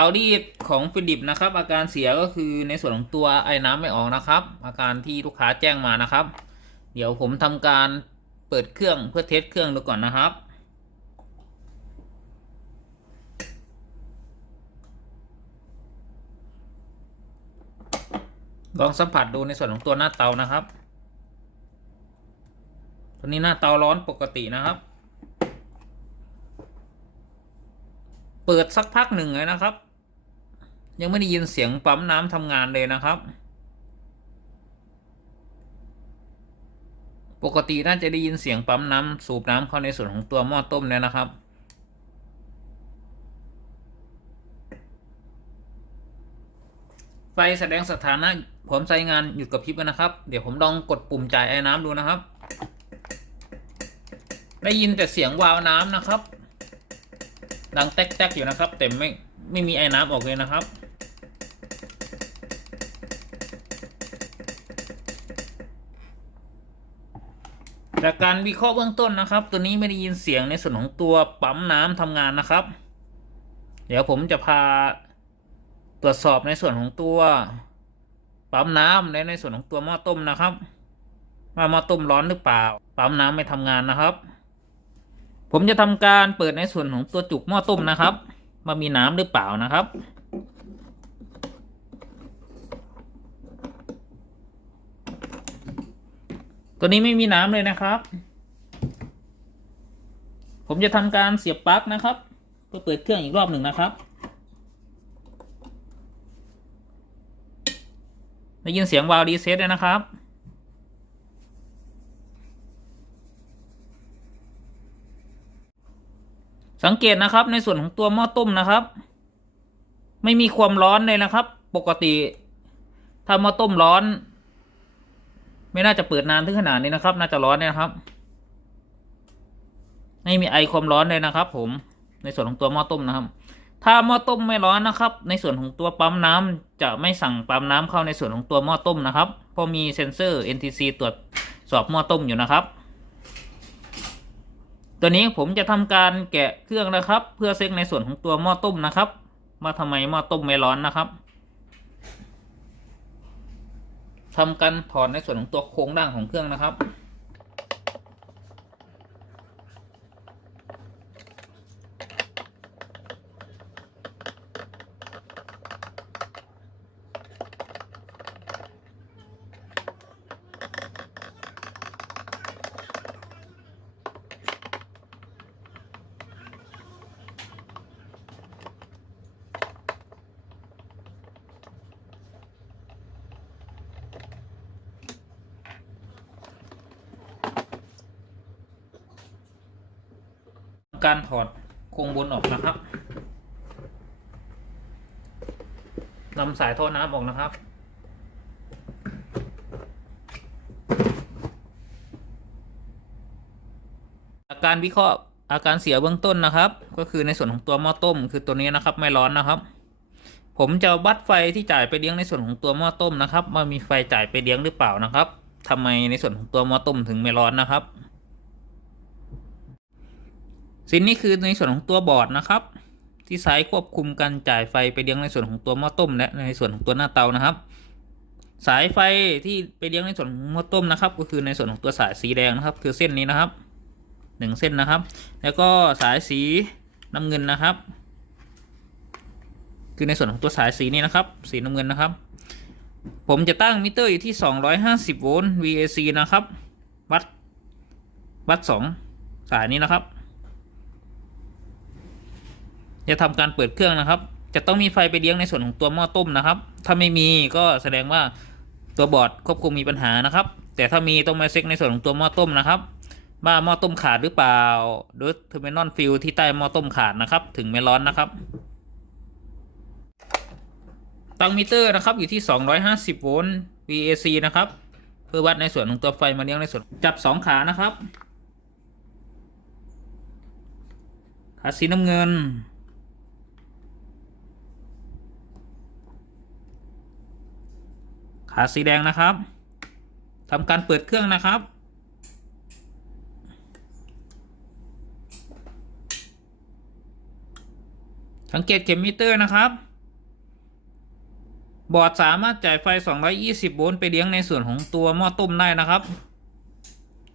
เตารีดของฟิลิปนะครับอาการเสียก็คือในส่วนของตัวไอ้น้ำไม่ออกนะครับอาการที่ลูกค้าแจ้งมานะครับเดี๋ยวผมทำการเปิดเครื่องเพื่อเทสเครื่องดูก่อนนะครับลองสัมผัสดูในส่วนของตัวหน้าเตานะครับตัวนี้หน้าเตาร้อนปกตินะครับเปิดสักพักหนึ่งเลยนะครับยังไม่ได้ยินเสียงปั๊มน้ำทำงานเลยนะครับปกติน่าจะได้ยินเสียงปั๊มน้ำสูบน้ำเข้าในส่วนของตัวหม้อต้มเนี่ยนะครับไฟแสดงสถานะพร้อมใช้งานหยุดกระพริบนะครับเดี๋ยวผมลองกดปุ่มจ่ายไอ้น้ำดูนะครับได้ยินแต่เสียงวาล์วน้ำนะครับดังแต๊กๆอยู่นะครับแต่ไม่มีไอ้น้ำออกเลยนะครับจากการวิเคราะห์เบื้องต้นนะครับตัวนี้ไม่ได้ยินเสียงในส่วนของตัวปั๊มน้ำทำงานนะครับเดี๋ยวผมจะพาตรวจสอบในส่วนของตัวปั๊มน้ำและในส่วนของตัวหม้อต้มนะครับว่าหม้อต้มร้อนหรือเปล่าปั๊มน้ำไม่ทำงานนะครับผมจะทำการเปิดในส่วนของตัวจุกหม้อต้มนะครับว่ามีน้ำหรือเปล่านะครับตัวนี้ไม่มีน้ำเลยนะครับผมจะทำการเสียบปลั๊กนะครับเพื่อเปิดเครื่องอีกรอบหนึ่งนะครับได้ยินเสียงวาล์วรีเซ็ตเลยนะครับสังเกตนะครับในส่วนของตัวหม้อต้มนะครับไม่มีความร้อนเลยนะครับปกติถ้าหม้อต้มร้อนไม่น่าจะเปิดนานถึงขนาดนี้นะครับน่าจะร้อนเนี่ยนะครับไม่มีไอความร้อนเลยนะครับผมในส่วนของตัวหม้อต้มนะครับถ้าหม้อต้มไม่ร้อนนะครับในส่วนของตัวปั๊มน้ำจะไม่สั่งปั๊มน้ำเข้าในส่วนของตัวหม้อต้มนะครับเพราะมีเซ็นเซอร์ NTC ตรวจสอบหม้อต้มอยู่นะครับตัวนี้ผมจะทำการแกะเครื่องนะครับเพื่อเช็คในส่วนของตัวหม้อต้มนะครับว่าทำไมหม้อต้มไม่ร้อนนะครับทำการถอดในส่วนของตัวโครงด่างของเครื่องนะครับการถอดโครงบนออกนะครับนำสายท่อน้ำออกนะครับอาการวิเคราะห์อาการเสียเบื้องต้นนะครับก็คือในส่วนของตัวหม้อต้มคือตัวนี้นะครับไม่ร้อนนะครับผมจะวัดไฟที่จ่ายไปเลี้ยงในส่วนของตัวหม้อต้มนะครับว่ามีไฟจ่ายไปเลี้ยงหรือเปล่านะครับทำไมในส่วนของตัวหม้อต้มถึงไม่ร้อนนะครับสิ่งนี้คือในส่วนของตัวบอร์ดนะครับที่ใช้ควบคุมการจ่ายไฟไปเลี้ยงในส่วนของตัวหม้อต้มและในส่วนของตัวหน้าเตานะครับสายไฟที่ไปเลี้ยงในส่วนของหม้อต้มนะครับก็คือในส่วนของตัวสายสีแดงนะครับคือเส้นนี้นะครับ1 เส้นนะครับแล้วก็สายสีน้ำเงินนะครับคือในส่วนของตัวสายสีนี้นะครับสีน้ำเงินนะครับผมจะตั้งมิเตอร์อยู่ที่250 โวลต์ VAC นะครับวัด2 สายนี้นะครับจะทำการเปิดเครื่องนะครับจะต้องมีไฟไปเลี้ยงในส่วนของตัวหม้อต้มนะครับถ้าไม่มีก็แสดงว่าตัวบอร์ดควบคุมมีปัญหานะครับแต่ถ้ามีต้องมาเช็คในส่วนของตัวหม้อต้มนะครับว่าหม้อต้มขาดหรือเปล่าหรือเทอร์มินอลฟิลที่ใต้หม้อต้มขาดนะครับถึงไม่ร้อนนะครับตั้งมิเตอร์นะครับอยู่ที่250 โวลต์ VAC นะครับเพื่อวัดในส่วนของตัวไฟมาเลี้ยงในส่วนจับ2 ขานะครับขาสีน้ำเงินขาสีแดงนะครับทำการเปิดเครื่องนะครับสังเกตเข็มมิเตอร์นะครับ บอร์ดสามารถจ่ายไฟ220โวลต์ไปเลี้ยงในส่วนของตัวหม้อต้มได้นะครับ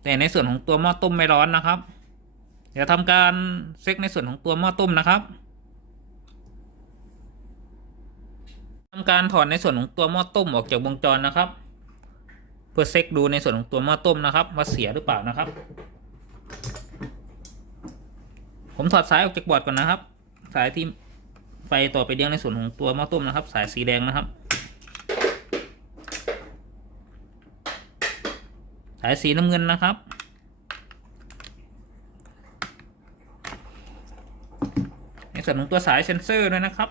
แต่ในส่วนของตัวหม้อต้มไม่ร้อนนะครับเดี๋ยวทำการเช็คในส่วนของตัวหม้อต้มนะครับทำการถอดในส่วนของตัวหม้อต้มออกจากวงจรนะครับเพื่อเช็คดูในส่วนของตัวหม้อต้มนะครับว่าเสียหรือเปล่านะครับผมถอดสายออกจากบอร์ดก่อนนะครับสายที่ไฟต่อไปเลี้ยงในส่วนของตัวหม้อต้มนะครับสายสีแดงนะครับสายสีน้ำเงินนะครับในส่วนของตัวสายเซ็นเซอร์ด้วยนะครับ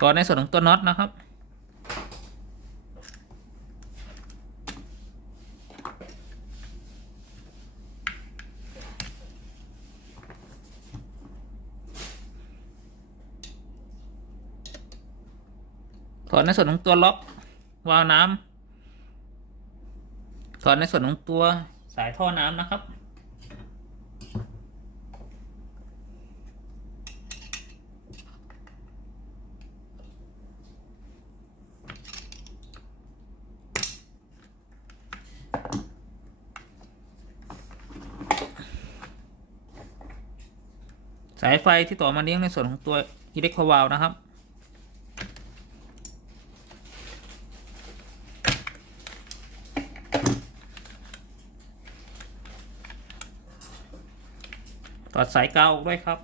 ต่อในส่วนของตัวน็อตนะครับถอดในส่วนของตัวล็อกวาล์วน้ำถอดในส่วนของตัวสายท่อน้ำนะครับสายไฟที่ต่อมาเลี้ยงในส่วนของตัวอิเล็กโทรวาลวนะครับถอดสายกาวออกด้วยครับ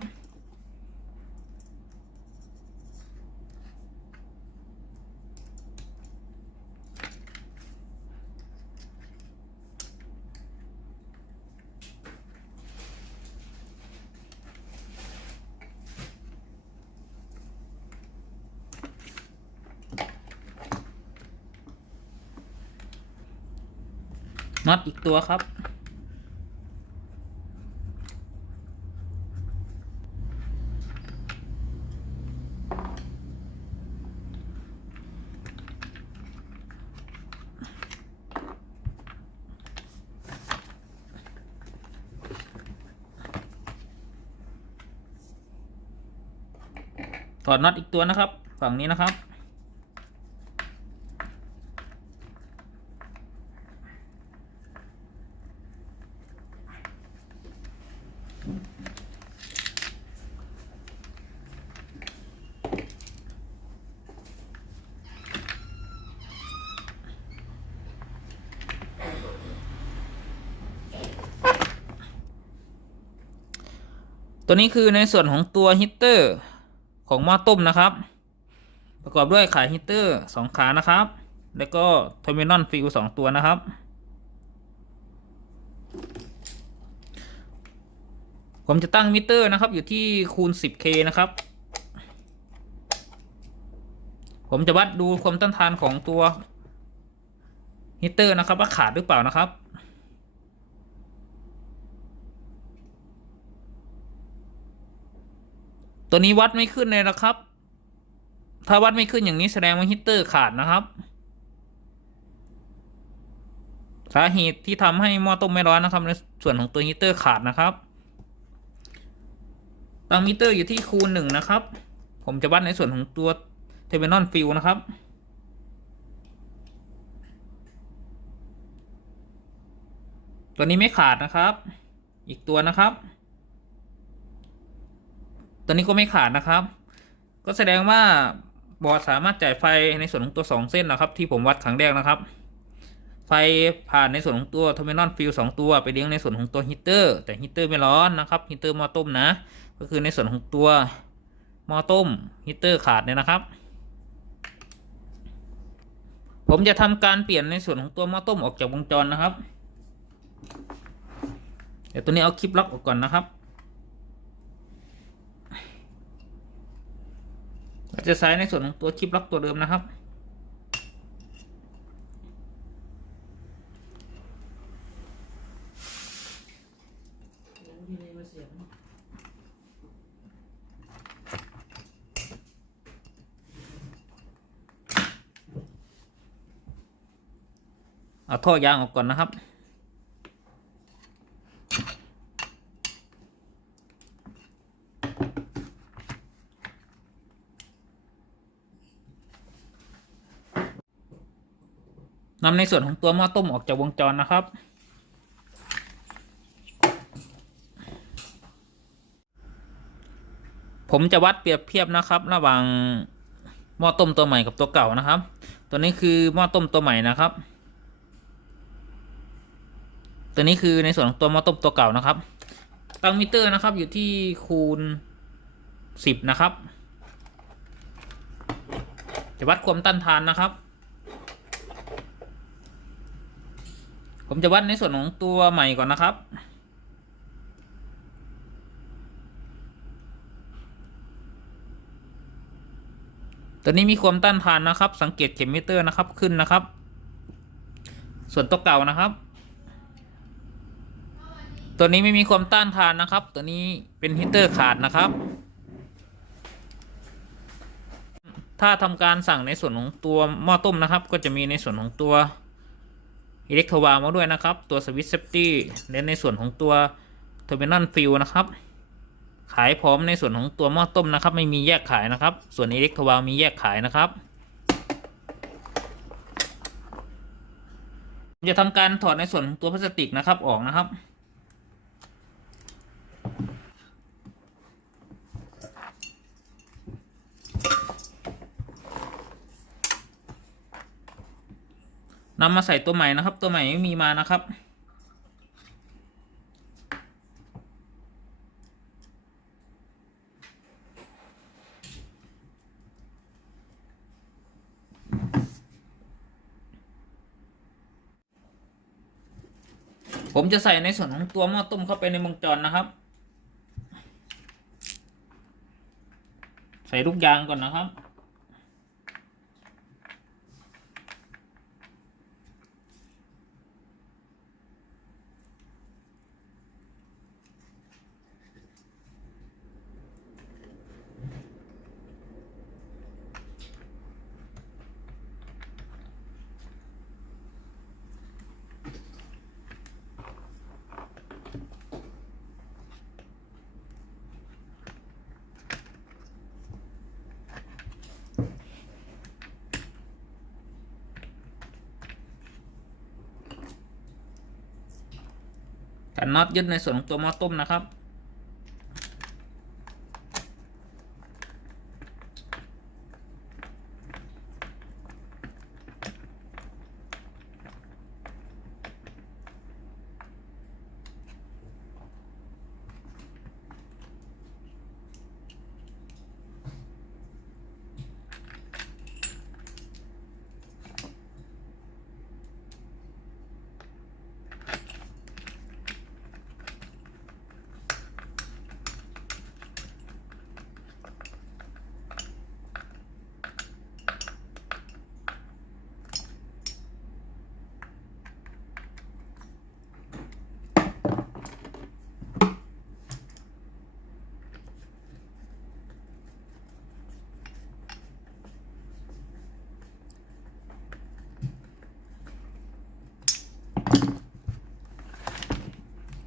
น็อตอีกตัวครับถอดน็อตอีกตัวนะครับฝั่งนี้นะครับตัวนี้คือในส่วนของตัวฮีตเตอร์ของหม้อต้มนะครับประกอบด้วยขาฮีตเตอร์2ขานะครับแล้วก็เทอร์มินอลฟิล2ตัวนะครับผมจะตั้งมิเตอร์นะครับอยู่ที่คูณ 10K นะครับผมจะวัดดูความต้านทานของตัวฮีตเตอร์นะครับว่าขาดหรือเปล่านะครับตัวนี้วัดไม่ขึ้นเลยนะครับถ้าวัดไม่ขึ้นอย่างนี้แสดงว่าฮีตเตอร์ขาดนะครับสาเหตุที่ทำให้หม้อต้มไม่ร้อนนะครับในส่วนของตัวฮีตเตอร์ขาดนะครับตั้งมิเตอร์อยู่ที่คูณ 1นะครับผมจะวัดในส่วนของตัวเทอร์มินอลฟิลนะครับตัวนี้ไม่ขาดนะครับอีกตัวนะครับตัวนี้ก็ไม่ขาดนะครับก็แสดงว่าบอร์ดสามารถจ่ายไฟในส่วนของตัว2เส้นนะครับที่ผมวัดครั้งแรกนะครับไฟผ่านในส่วนของตัวเทอร์มินอลฟิล2ตัวไปเลี้ยงในส่วนของตัวฮีตเตอร์แต่ฮีตเตอร์ไม่ร้อนนะครับฮีตเตอร์หม้อต้มนะก็คือในส่วนของตัวหม้อต้มฮีตเตอร์ขาดเนี่ยนะครับผมจะทำการเปลี่ยนในส่วนของตัวหม้อต้มออกจากวงจรนะครับเดี๋ยวตัวนี้เอาคลิปล็อกออกก่อนนะครับเราจะใช้ในส่วนของตัวคลิปล็อกตัวเดิมนะครับ เอาท่อยางออกก่อนนะครับนำในส่วนของตัวหม้อต้มออกจากวงจรนะครับผมจะวัดเปรียบเทียบนะครับระหว่างหม้อต้มตัวใหม่กับตัวเก่านะครับตัวนี้คือหม้อต้มตัวใหม่นะครับตัวนี้คือในส่วนของตัวหม้อต้มตัวเก่านะครับตั้งมิเตอร์นะครับอยู่ที่คูณ10นะครับจะวัดความต้านทานนะครับผมจะวัดในส่วนของตัวใหม่ก่อนนะครับตัวนี้มีความต้านทานนะครับสังเกตเข็มมิเตอร์นะครับขึ้นนะครับส่วนตัวเก่านะครับตัวนี้ไม่มีความต้านทานนะครับตัวนี้เป็นฮีตเตอร์ขาดนะครับถ้าทำการสั่งในส่วนของตัวหม้อต้มนะครับก็จะมีในส่วนของตัวอิเล็กโทรวาล์วมาด้วยนะครับตัวสวิตช์เซฟตี้และในส่วนของตัวเทอร์มินอลฟิลนะครับขายพร้อมในส่วนของตัวหม้อต้มนะครับไม่มีแยกขายนะครับส่วนอิเล็กโทรวาล์วมีแยกขายนะครับจะทำการถอดในส่วนของตัวพลาสติกนะครับออกนะครับนำมาใส่ตัวใหม่นะครับตัวใหม่ไม่มีมานะครับผมจะใส่ในส่วนของตัวหม้อต้มเข้าไปในวงจรนะครับใส่ลูกยางก่อนนะครับกันน็อตยึดในส่วนของตัวหม้อต้มนะครับ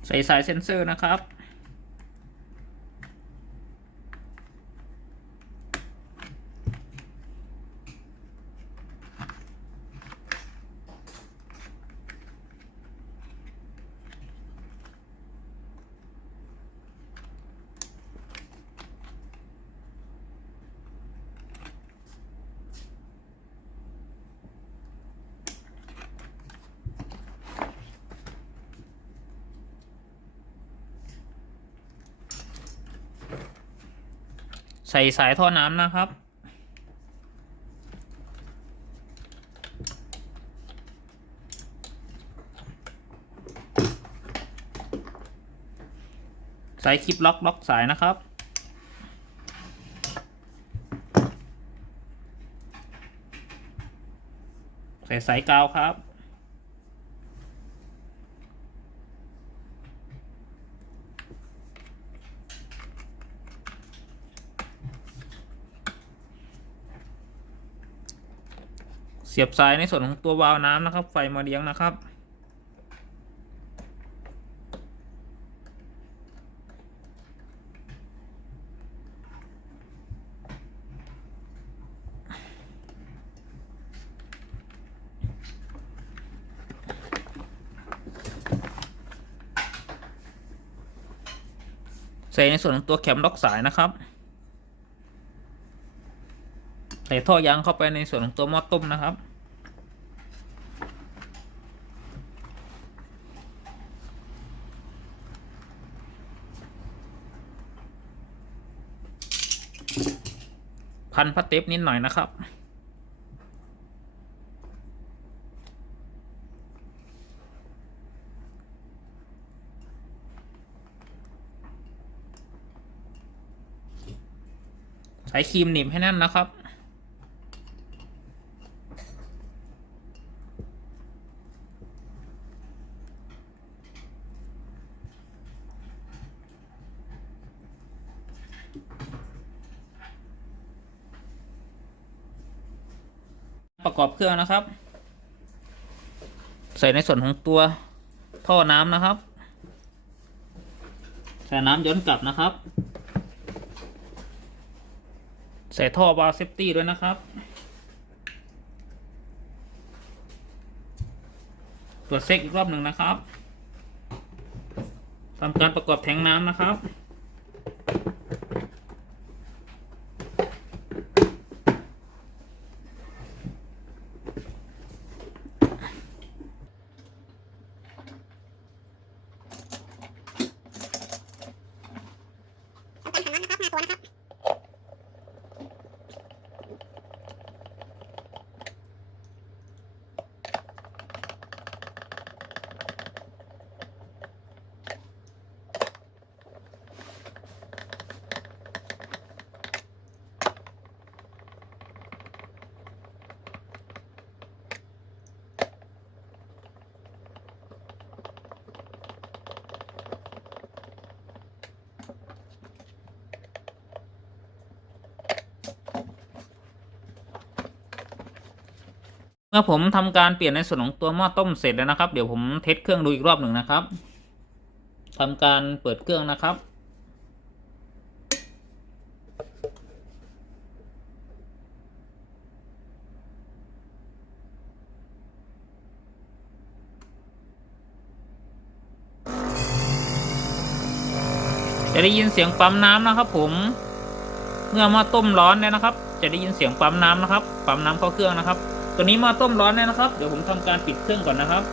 ใส่สายเซ็นเซอร์นะครับใส่สายท่อน้ำนะครับสายคลิปล็อกสายนะครับใส่สายกาวครับ เสียบสายในส่วนของตัววาล์วน้ำนะครับไฟมาเลี้ยงนะครับใส่ในส่วนของตัวแคมล็อกสายนะครับใส่ท่อยางเข้าไปในส่วนของตัวหม้อต้มนะครับพันพลาสเทปนิดหน่อยนะครับใช้ครีมหนีบให้แน่นนะครับประกอบเครื่องนะครับ ใส่ในส่วนของตัวท่อน้ำนะครับใส่น้ำย้อนกลับนะครับใส่ท่อบาร์เซฟตี้ด้วยนะครับตรวจเช็คอีกรอบหนึ่งนะครับทำการประกอบแทงน้ำนะครับเมื่อผมทำการเปลี่ยนในส่วนของตัวหม้อต้มเสร็จแล้วนะครับเดี๋ยวผมเทสเครื่องดูอีกรอบหนึ่งนะครับทำการเปิดเครื่องนะครับจะได้ยินเสียงปั๊มน้ำนะครับผมเมื่อหม้อต้มร้อนเนี่ยนะครับจะได้ยินเสียงปั๊มน้ำนะครับปั๊มน้ำเข้าเครื่องนะครับตัวนี้หม้อต้มร้อนเนี่ยนะครับเดี๋ยวผมทำการปิดเครื่องก่อนนะครับ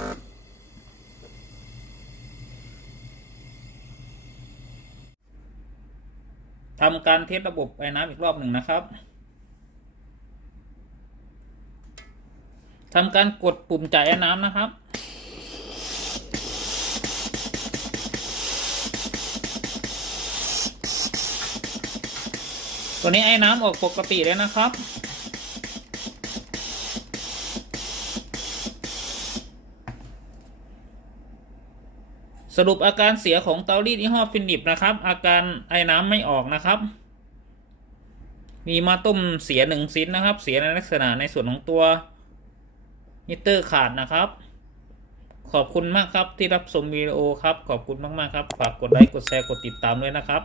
ทำการเทสระบบไอ้น้ำอีกรอบหนึ่งนะครับทำการกดปุ่มจ่ายไอ้น้ำนะครับตัวนี้ไอ้น้ำออกปกติเลยนะครับสรุปอาการเสียของเตารีดยี่ห้อฟินิปนะครับอาการไอ้น้ำไม่ออกนะครับมีมาต้มเสีย1ซินนะครับเสียในลักษณะในส่วนของตัวฮีเตอร์ขาดนะครับขอบคุณมากครับที่รับชมวิดีโอครับขอบคุณมากๆครับฝากกดไลค์กดแชร์กดติดตามด้วยนะครับ